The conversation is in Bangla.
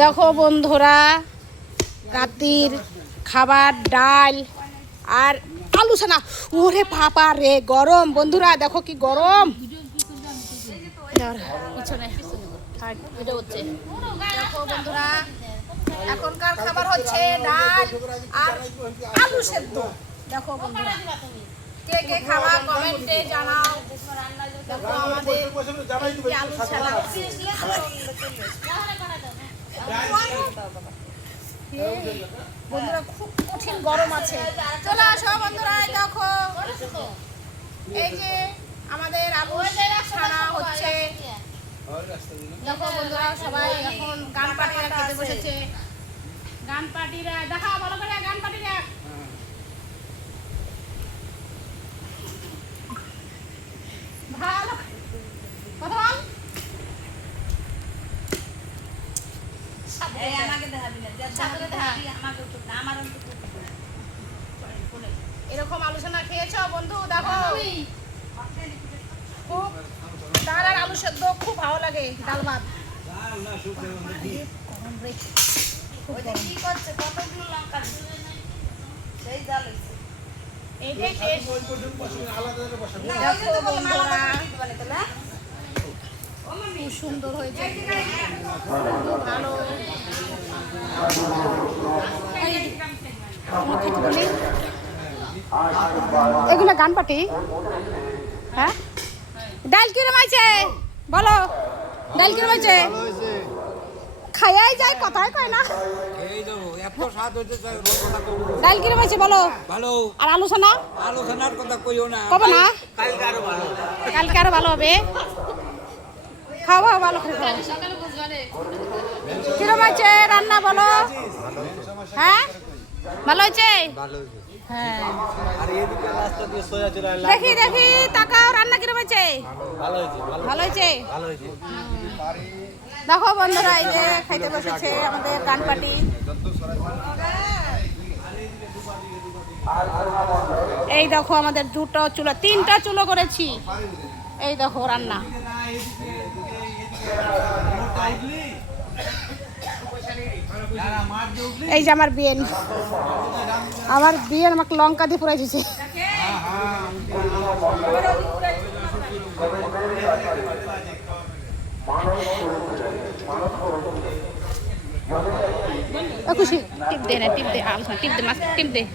দেখো বন্ধুরা, রাতের খাবার ডাল আর আলু ছানা। ওরে বাবা রে, গরম বন্ধুরা, দেখো কি গরম। দেখো বন্ধুরা, এখনকার খাবার হচ্ছে ডাল আর আলু সেদ্ধ। দেখো বন্ধুরা, কে কে খাওয়া কমেন্টে জানাও। দেখো আমাদের আলু ছানা। বন্ধুরা খুব কঠিন গরম আছে। চলে আসো বন্ধুরা, দেখো এই যে আমাদের আলু ছানা হচ্ছে। দেখো বন্ধুরা, সবাই এখন গান পার্টিরা খেতে বসেছে। গান পার্টিরা দেখা ভালো করে, গান পার্টিরা ভালো কথা বল। এরকম আলোচনা খেয়েছো বন্ধু? দেখো খুব ডাল আর আলু সেদ্ধ খুব ভালো লাগে। ডাল ভাত খুব সুন্দর হয়েছে, ভালো। এগুলো গান পাটি। হ্যাঁ, ডাল কিরম আছে বলো? ডাল কিরম আছে? খাইয়াই যায়, কথাই কয় না। ডাল কিরম আছে বলো? ভালো। আর আলোচনা আলোচনার কথা কইও না, কব না। কালকে আরো ভালো হবে। খাওয়া ভালো করে খাও। কিরম আছে রান্না বলো? হ্যাঁ, ভালো হয়েছে। হ্যাঁ, দেখি দেখি তাকাও, রান্না কিরম হয়েছে? ভালো হয়েছে। দেখো বন্ধুরা, এই যে খাইতে বসেছে আমাদের গান পার্টি। এই দেখো আমাদের দুটো চুলো, তিনটা চুলো করেছি। এই দেখো রান্না। এই যে আমার বিয়েন, আমার বিয়েন আমাকে লঙ্কা দিয়ে পুরাই দিয়েছে। খুশি টিপ দে না, টিপ দে, টিপ দে, মাছ টিপ দে।